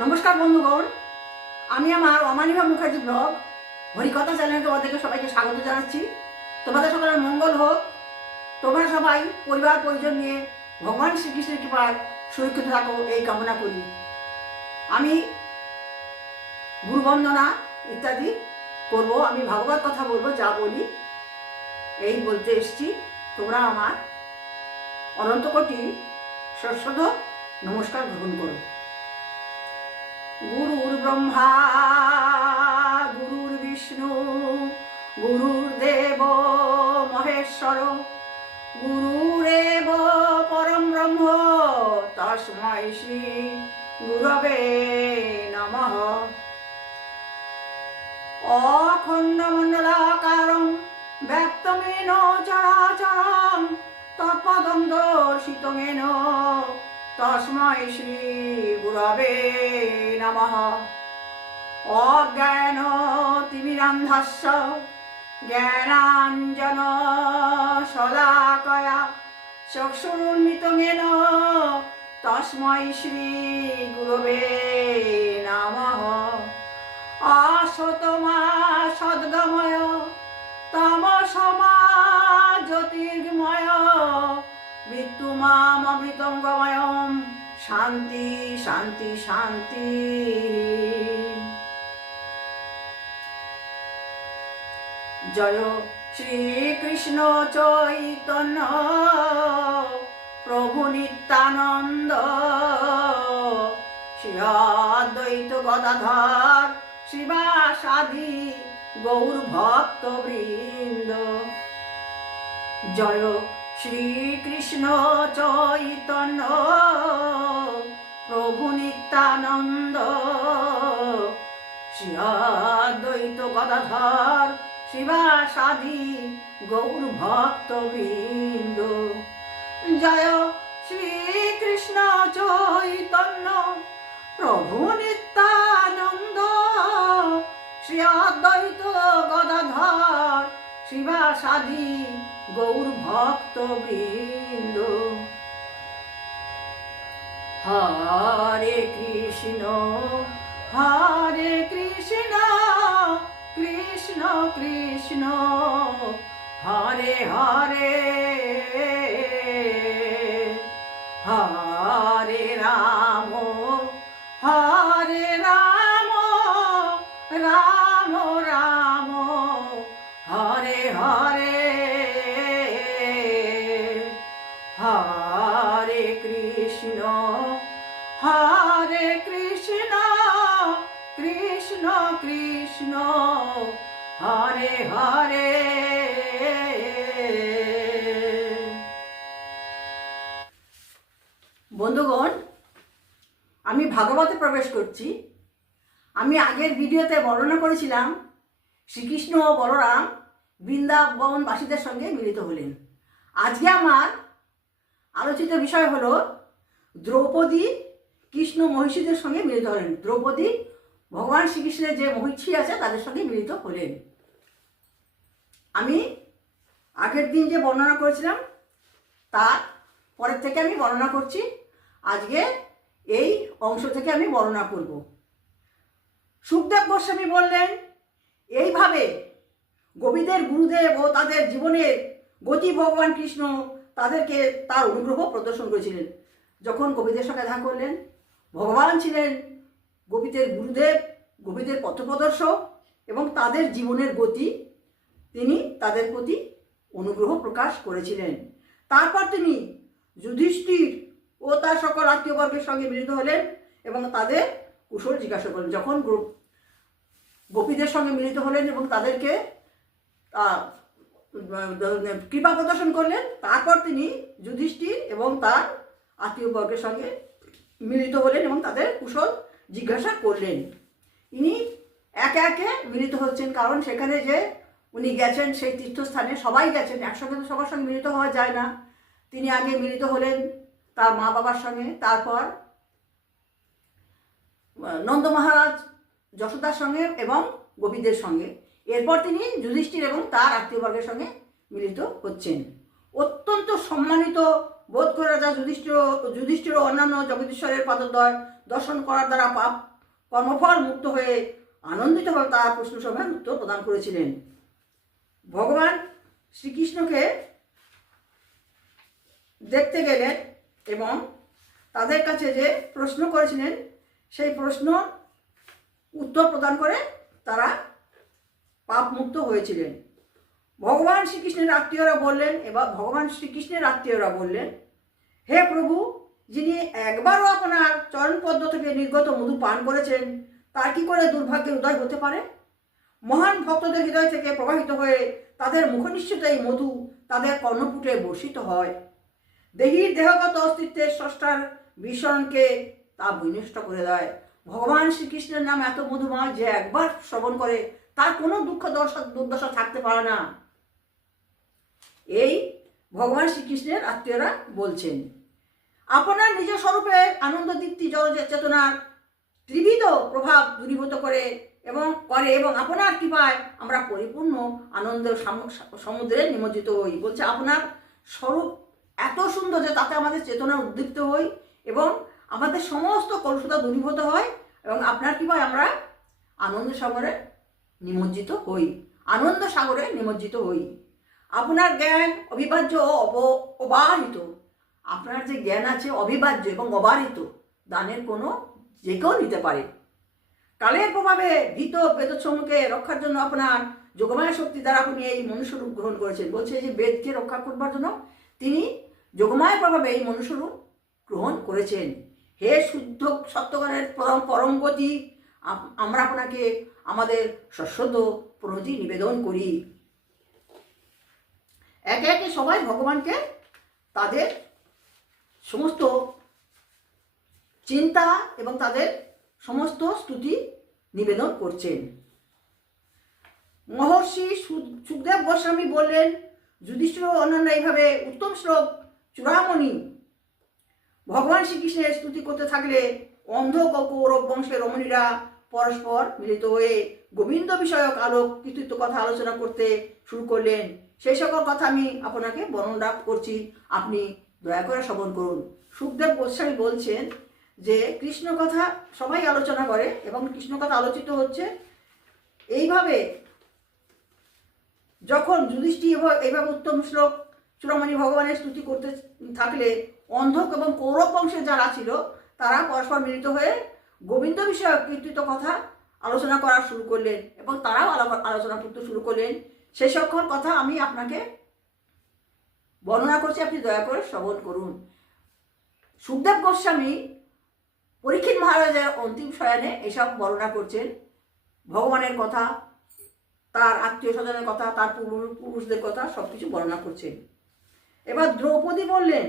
নমস্কার বন্ধুগণ, আমি আমার অমানিভা মুখার্জি ব্লগ, হরিকথা চ্যানেলে তোমাদেরকে সবাইকে স্বাগত জানাচ্ছি। তোমাদের সকলের মঙ্গল হোক, তোমরা সবাই পরিবার, পরিজন নিয়ে ভগবান শ্রীকৃষ্ণের কৃপায় সুরক্ষিত থাকো, এই কামনা করি। আমি গুরুবন্দনা ইত্যাদি করব, আমি ভাগবত কথা বলব, যা বলি, এই বলতে এসছি। তোমরা আমার অনন্ত কোটি সশ্রদ্ধ নমস্কার গ্রহণ করো। গুরুর ব্রহ্মা গুরুর বিষ্ণু গুরুর দেব মহেশ্বর গুরুরেব পরম ব্রহ্ম তস্মৈ শ্রী গুরবে নমঃ অখণ্ডমণ্ডলাকারং ব্যক্তমেন চরাচরং তৎপদং দর্শিতমেন তস্মৈ শ্রী গুরবে নমঃ অজ্ঞান তিমিরান্ধস্য জ্ঞানাঞ্জন শলাকয়া চক্ষুরুন্মিতমেন তস্মৈ শ্রী গুরবে নমঃ অসতমা শান্তি শান্তি শান্তি জয় শ্রীকৃষ্ণ চৈতন্য প্রভু নিত্যানন্দ শ্রী অদ্বৈত গদাধর শিবাসাদি গৌর ভক্ত বৃন্দ জয় শ্রীকৃষ্ণ চৈতন্য, প্রভু নিত্যানন্দ, শ্রী অদ্বৈত গদাধর, শিবাসাদি গৌর ভক্ত বৃন্দ জয় শ্রীকৃষ্ণ চৈতন্য, প্রভু নিত্যানন্দ, শ্রী অদ্বৈত গদাধর, শিবাসাদি গৌর ভক্ত বৃন্দ হরে কৃষ্ণ হরে কৃষ্ণ কৃষ্ণ কৃষ্ণ, হরে হরে। হরে রাম হরে রাম রাম রাম। কৃষ্ণ, হরে হরে। বন্ধুগণ, আমি ভাগবতে প্রবেশ করছি। আমি আগের ভিডিওতে বর্ণনা করেছিলাম, শ্রীকৃষ্ণ ও বলরাম বৃন্দাবনবাসীদের সঙ্গে মিলিত হলেন। আজকে আমার আলোচিত বিষয় হলো, দ্রৌপদী কৃষ্ণ মহিষীদের সঙ্গে মিলিত হলেন। দ্রৌপদী ভগবান শ্রীকৃষ্ণের যে মহিষী আছে, তাদের সঙ্গে মিলিত হলেন। আমি আগের দিন যে বর্ণনা করেছিলাম, তার পরের থেকে আমি বর্ণনা করছি। আজকে এই অংশ থেকে আমি বর্ণনা করব। সুখদেব গোস্বামী বললেন, এইভাবে গোপীদের, গুরুদেব ও তাদের জীবনের গতি ভগবান কৃষ্ণ তাদেরকে তার অনুগ্রহ প্রদর্শন করেছিলেন। যখন গোপীদের সঙ্গে দেখা করলেন, ভগবান ছিলেন গোপীদের গুরুদেব গোপীদের পথপ্রদর্শক এবং তাদের জীবনের গতি, তিনি তাদের প্রতি অনুগ্রহ প্রকাশ করেছিলেন। তারপর তিনি যুধিষ্ঠির ও তার সকল আত্মীয়বর্গের সঙ্গে মিলিত হলেন এবং তাদের কুশল জিজ্ঞাসা করলেন। যখন গোপীদের সঙ্গে মিলিত হলেন এবং তাদেরকে কৃপা প্রদর্শন করলেন, তারপর তিনি যুধিষ্ঠির এবং তার আত্মীয়বর্গের সঙ্গে মিলিত হলেন এবং তাদের কুশল জিজ্ঞাসা করলেন। ইনি একে একে মিলিত হচ্ছেন, কারণ সেখানে যে উনি গেছেন, সেই তীর্থস্থানে সবাই গেছেন, একসঙ্গে তো সবার সঙ্গে মিলিত হওয়া যায় না। তিনি আগে মিলিত হলেন তার মা বাবার সঙ্গে, তারপর নন্দ মহারাজ যশোদার সঙ্গে এবং গোপীদের সঙ্গে। এরপর তিনি যুধিষ্ঠির এবং তার আত্মীয়বর্গের সঙ্গে মিলিত হচ্ছেন। অত্যন্ত সম্মানিত বোধ করে রাজা যুধিষ্ঠির যুধিষ্ঠির অন্যান্য জগদীশ্বরের পাদদ্বয় দর্শন করার দ্বারা পাপ কর্মফল মুক্ত হয়ে আনন্দিতভাবে তার প্রশ্ন সময়ের উত্তর প্রদান করেছিলেন। ভগবান শ্রীকৃষ্ণকে দেখতে গেলেন এবং তাদের কাছে যে প্রশ্ন করেছিলেন, সেই প্রশ্ন উত্তর প্রদান করে তারা পাপ মুক্ত হয়েছিলেন। ভগবান শ্রীকৃষ্ণের আত্মীয়রা বললেন, এবার ভগবান শ্রীকৃষ্ণের আত্মীয়রা বললেন, হে প্রভু যিনি একবারও আপনার চরণপদ্ম থেকে নির্গত মধু পান করেছেন, তার কি করে দুর্ভাগ্যের উদয় হতে পারে? মহান ভক্তদের হৃদয় থেকে প্রবাহিত হয়ে তাদের মুখনিশ্চিত এই মধু তাদের কর্ণপুটে বর্ষিত হয়। দেহীর দেহগত অস্তিত্বের স্রষ্টার বিস্মরণকে তা বিনষ্ট করে দেয়। ভগবান শ্রীকৃষ্ণের নাম এত মধুময় যে একবার শ্রবণ করে তার কোনো দুঃখ দশা, দুর্দশা থাকতে পারে না। এই ভগবান শ্রীকৃষ্ণের আত্মীয়রা বলছেন। আপনার নিজ স্বরূপে আনন্দ, দীপ্তি, জল চেতনার ত্রিবিধ প্রভাব দূরীভূত করে এবং করে এবং আপনার কৃপায় আমরা পরিপূর্ণ আনন্দ সমুদ্রে নিমজ্জিত হই। বলছে, আপনার স্বরূপ এত সুন্দর যে তাতে আমাদের চেতনা উদ্দীপ্ত হই এবং আমাদের সমস্ত কলুষতা দূরীভূত হয় এবং আপনার কৃপায় আমরা আনন্দ সাগরে নিমজ্জিত হই। আনন্দ সাগরে নিমজ্জিত হই। আপনার জ্ঞান অবিভাজ্য অব- অবাহিত আপনার যে জ্ঞান আছে অবিভাজ্য এবং অবাহিত দানের কোনো যে কেউ নিতে পারে। কালের প্রভাবে ভীত বেদসমূহকে রক্ষার জন্য আপনার যোগমায়া শক্তি দ্বারা আপনি এই মনুষ্যরূপ গ্রহণ করেছেন। বলছে যে বেদকে রক্ষা করবার জন্য তিনি যোগমায়ের প্রভাবে এই মনুষ্যরূপ গ্রহণ করেছেন। হে শুদ্ধ সত্যগণের পরম পরম গতি আমরা আপনাকে আমাদের সশ্রদ্ধ প্রণতি নিবেদন করি। একে একে সবাই ভগবানকে তাদের সমস্ত চিন্তা এবং তাদের সমস্ত স্তুতি নিবেদন করছেন। মহর্ষি সুখদেব গোস্বামী বললেন, যুধিষ্ঠির অন্যান্য এইভাবে উত্তম শ্লোক চূড়ামণি। ভগবান শ্রীকৃষ্ণের স্তুতি করতে থাকলে অন্ধ কৌরব বংশের রমণীরা পরস্পর মিলিত হয়ে গোবিন্দ বিষয়ক আলোক, কৃতিত্ব কথা আলোচনা করতে শুরু করলেন। সেই সকল কথা আমি আপনাকে বর্ণনা করছি। আপনি দয়া করে শ্রবণ করুন। সুখদেব গোস্বামী বলছেন যে কৃষ্ণ কথা সবাই আলোচনা করে এবং কৃষ্ণ কথা আলোচিত হচ্ছে। এইভাবে যখন যুধিষ্ঠি এইভাবে উত্তম শ্লোক চূড়ামণি ভগবানের স্তুতি করতে থাকলে অন্ধক এবং কৌরব বংশের যারা ছিল, তারা পরস্পর মিলিত হয়ে গোবিন্দ বিষয়ক কীর্তিত কথা আলোচনা করা শুরু করলেন এবং তারাও আলো- আলোচনা করতে শুরু করলেন। সকল কথা আমি আপনাকে বর্ণনা করছি, আপনি দয়া করে শ্রবণ করুন। সুখদেব গোস্বামী পরীক্ষিত মহারাজের অন্তিম শয়নে এসব বর্ণনা করছেন। ভগবানের কথা, তার আত্মীয় স্বজনের কথা, তার পুরুষদের কথা সব কিছু বর্ণনা করছেন। এবার দ্রৌপদী বললেন,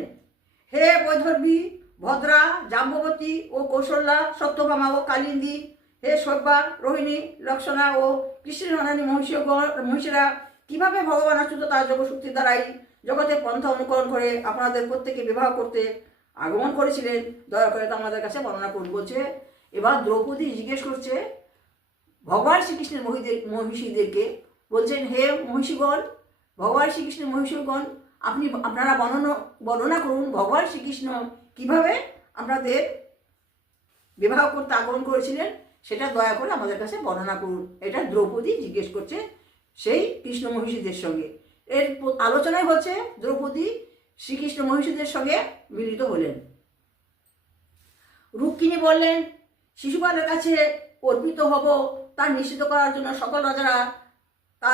হে বৈধর্বী ভদ্রা, জাম্ববতী ও কৌশল্যা, সত্যভামা ও কালিন্দী, হে সর্বা রোহিণী লক্ষণা ও কৃষ্ণরানী মহিষীগণ মহিষীরা, কীভাবে ভগবান অচ্যুত তার যোগশক্তির দ্বারাই জগতে পন্থা অনুকরণ করে আপনাদের প্রত্যেকে বিবাহ করতে আগমন করেছিলেন, দয়া করে তা আমাদের কাছে বর্ণনা করুন। বলছে, এবার দ্রৌপদী জিজ্ঞেস করছে, ভগবান শ্রীকৃষ্ণের মহিদের মহিষীদেরকে, বলছেন, হে মহিষীগণ, ভগবান শ্রীকৃষ্ণের মহিষীগণ, আপনি আপনারা বর্ণনা বর্ণনা করুন, ভগবান শ্রীকৃষ্ণ কীভাবে আপনাদের বিবাহ করতে আগমন করেছিলেন, সেটা দয়া করে আমাদের কাছে বর্ণনা করুন। এটা দ্রৌপদী জিজ্ঞেস করছে সেই কৃষ্ণ মহিষীদের সঙ্গে। এর আলোচনায় হচ্ছে দ্রৌপদী শ্রীকৃষ্ণ মহিষীদের সঙ্গে মিলিত হলেন। রুক্মিণী বললেন, শিশুপালের কাছে অর্পিত হব, তা নিশ্চিত করার জন্য সকল রাজারা তা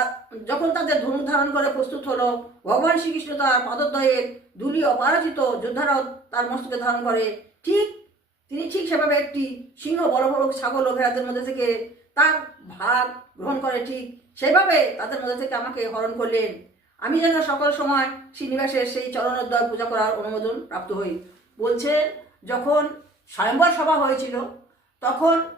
যখন তাদের ধনুক ধারণ করে প্রস্তুত হলো, ভগবান শ্রীকৃষ্ণ তার পদদ্বয়ের ধুলি অপরাজিত যোদ্ধারাও তার মস্তকে ধারণ করে। ঠিক, তিনি ঠিক সেভাবে একটি সিংহ বড় বড় ছাগল ও ভেড়াদের মধ্যে থেকে তার ভাগ গ্রহণ করে। ঠিক সেভাবে তাদের মধ্যে থেকে আমাকে হরণ করলেন। আমি যেন সকল সময় শ্রীনিবাসের সেই চরণোদ্দয় পূজা করার অনুমোদন প্রাপ্ত হই। বলছে, যখন স্বয়ম্বর সভা হয়েছিল, তখন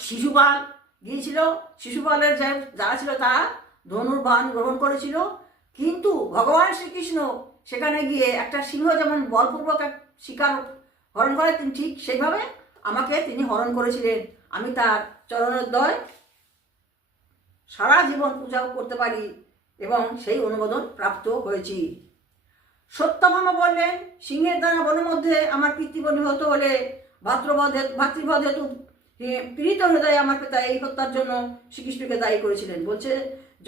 শিশুপাল গিয়েছিল, শিশুপালের যে যারা ছিল তারা ধনুর্বাণ গ্রহণ করেছিল। কিন্তু ভগবান শ্রীকৃষ্ণ সেখানে গিয়ে একটা সিংহ যেমন বলপূর্বক এক শিকার হরণ করে, তিনি ঠিক সেইভাবে আমাকে তিনি হরণ করেছিলেন। আমি তার চরণোদ্দয় সারা জীবন পূজা করতে পারি। এবং সেই অনুমোদন প্রাপ্ত হয়েছি। সত্যভামা বললেন, সিংহের দ্বারা বনের মধ্যে আমার পিতৃব নিহত হলে ভাতৃবধে ভাতৃবধ হেতু পীড়িত হৃদয়ে আমার পিতা এই হত্যার জন্য শ্রীকৃষ্ণকে দায়ী করেছিলেন। বলছে,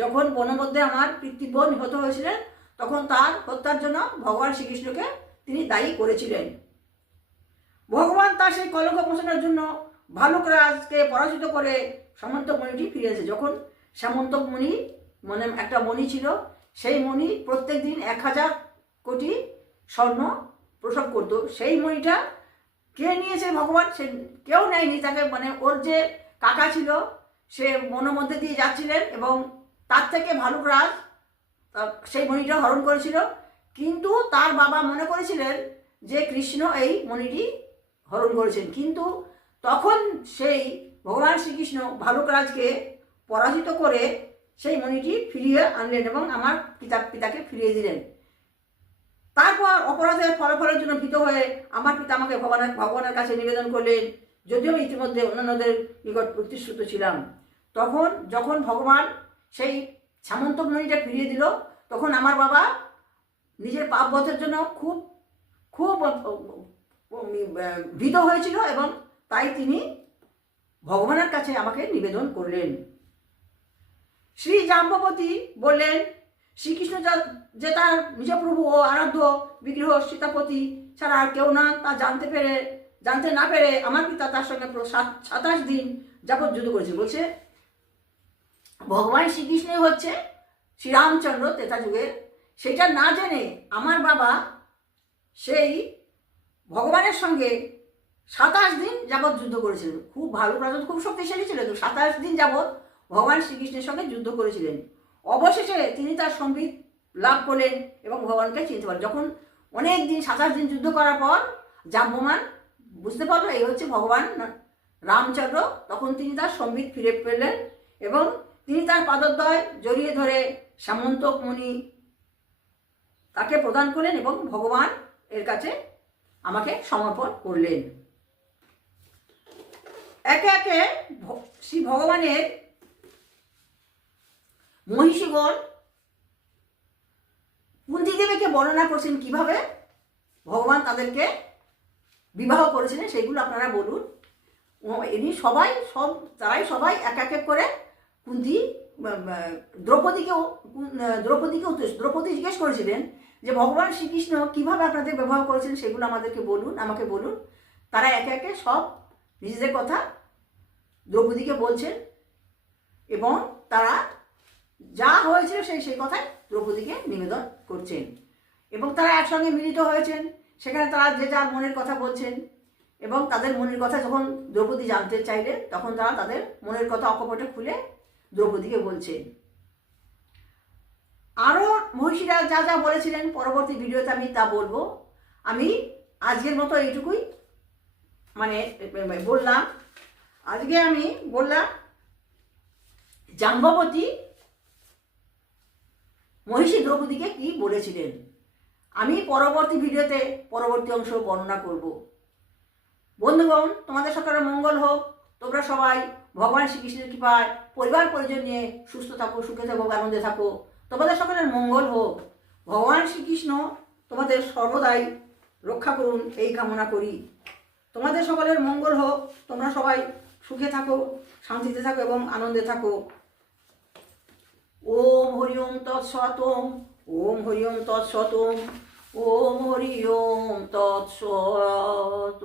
যখন বনমধ্যে আমার পিতৃবোন নিহত হয়েছিলেন, তখন তার হত্যার জন্য ভগবান শ্রীকৃষ্ণকে তিনি দায়ী করেছিলেন। ভগবান তার সেই কলঙ্ক মোচনের জন্য ভালুক রাজকে পরাজিত করে সামন্তক মণিটি ফিরেছে যখন সামন্তক মণি মানে একটা মণি ছিল, সেই মণি প্রত্যেক দিন এক হাজার কোটি স্বর্ণ প্রসব করত। সেই মণিটা কে নিয়েছে ভগবান? সে কেউ নেয়নি তাকে। মানে ওর যে কাকা ছিল, সে মনের মধ্যে দিয়ে যাচ্ছিলেন এবং তার থেকে ভালুক রাজ সেই মণিটা হরণ করেছিল। কিন্তু তার বাবা মনে করেছিলেন যে কৃষ্ণ এই মণিটি হরণ করেছেন। কিন্তু তখন সেই ভগবান শ্রীকৃষ্ণ ভালুকরাজকে পরাজিত করে সেই মণিটি ফিরিয়ে আনলেন এবং আমার পিতা পিতাকে ফিরিয়ে দিলেন। তারপর অপরাধের ফলাফলের জন্য ভীত হয়ে আমার পিতা আমাকে ভগবানের ভগবানের কাছে নিবেদন করলেন। যদিও ইতিমধ্যে অন্যান্যদের নিকট প্রতিশ্রুত ছিলাম। তখন যখন ভগবান সেই সামন্ত মণিটা ফিরিয়ে দিল, তখন আমার বাবা নিজের পাপ বধের জন্য খুব খুব ভীত হয়েছিল এবং তাই তিনি ভগবানের কাছে আমাকে নিবেদন করলেন। শ্রী জাম্বতী বললেন, শ্রীকৃষ্ণ যা- তার নিজ প্রভু ও আরাধ্য বিগ্রহ সীতাপতি ছাড়া আর কেউ না, তা জানতে পেরে জানতে না পেরে আমার পিতা তার সঙ্গে সাত- সাতাশ দিন যাবৎ যুদ্ধ করেছে। বলছে, ভগবান শ্রীকৃষ্ণই হচ্ছে শ্রীরামচন্দ্র তেতা যুগের সেটা না জেনে আমার বাবা সেই ভগবানের সঙ্গে সাতাশ দিন যাবৎ যুদ্ধ করেছিল। খুব ভালো রাজন খুব শক্তিশালী ছিল। তো সাতাশ দিন যাবৎ ভগবান শ্রীকৃষ্ণের সঙ্গে যুদ্ধ করেছিলেন। অবশেষে তিনি তার সম্বিত লাভ করলেন এবং ভগবানকে চিনতে পারলেন। যখন অনেক দিন, সাতাশ দিন যুদ্ধ করার পর জাম্বমান বুঝতে পারল এই হচ্ছে ভগবান রামচন্দ্র, তখন তিনি তার সম্বিত ফিরে পেলেন এবং তিনি তার পাদদ্বয় জড়িয়ে ধরে সামন্তক মুনি তাকে প্রদান করলেন এবং ভগবান এর কাছে আমাকে সমর্পণ করলেন। একে একে শ্রী ভগবানের মহিষীগণ কুন্তিদেবীকে বর্ণনা করছেন কীভাবে? ভগবান তাদেরকে বিবাহ করেছিলেন সেগুলো আপনারা বলুন। ও এমনি সবাই, সব, তারাই সবাই এক এক করে কুন্তি দ্রৌপদীকেও দ্রৌপদীকেও দ্রৌপদী জিজ্ঞেস করেছিলেন যে, ভগবান শ্রীকৃষ্ণ কীভাবে আপনাদের ব্যবহার করেছেন সেগুলো আমাদেরকে বলুন, আমাকে বলুন। তারা একে একে সব নিজেদের কথা দ্রৌপদীকে বলছেন এবং তারা যা হয়েছিল সেই সেই কথাই দ্রৌপদীকে নিবেদন করছেন। এবং তারা একসঙ্গে মিলিত হয়েছেন। সেখানে তারা যে যার মনের কথা বলছেন এবং তাদের মনের কথা যখন দ্রৌপদী জানতে চাইলেন তখন তারা তাদের মনের কথা অকপটে খুলে দ্রৌপদীকে বলছেন। আরও মহিষীরা যা যা বলেছিলেন, পরবর্তী ভিডিওতে আমি তা বলব। আমি আজকের মতো এইটুকুই। মানে বললাম, আজকে আমি বললাম জাম্বতী মহিষী দ্রৌপদীকে কি বলেছিলেন? আমি পরবর্তী ভিডিওতে পরবর্তী অংশ বর্ণনা করব। বন্ধুগণ, তোমাদের সকলের মঙ্গল হোক। তোমরা সবাই ভগবান শ্রীকৃষ্ণের কৃপায় পরিবার পরিজন নিয়ে সুস্থ থাকো, সুখে থাকো, আনন্দে থাকো। তোমাদের সকলের মঙ্গল হোক। ভগবান শ্রীকৃষ্ণ তোমাদের সর্বদাই রক্ষা করুন, এই কামনা করি। তোমাদের সকলের মঙ্গল হোক। তোমরা সবাই সুখে থাকো, শান্তিতে থাকো এবং আনন্দে থাকো। ওম হরি ওম তৎসতম ওম হরি ওম তৎসতম ওম হরি ওম তৎসৎ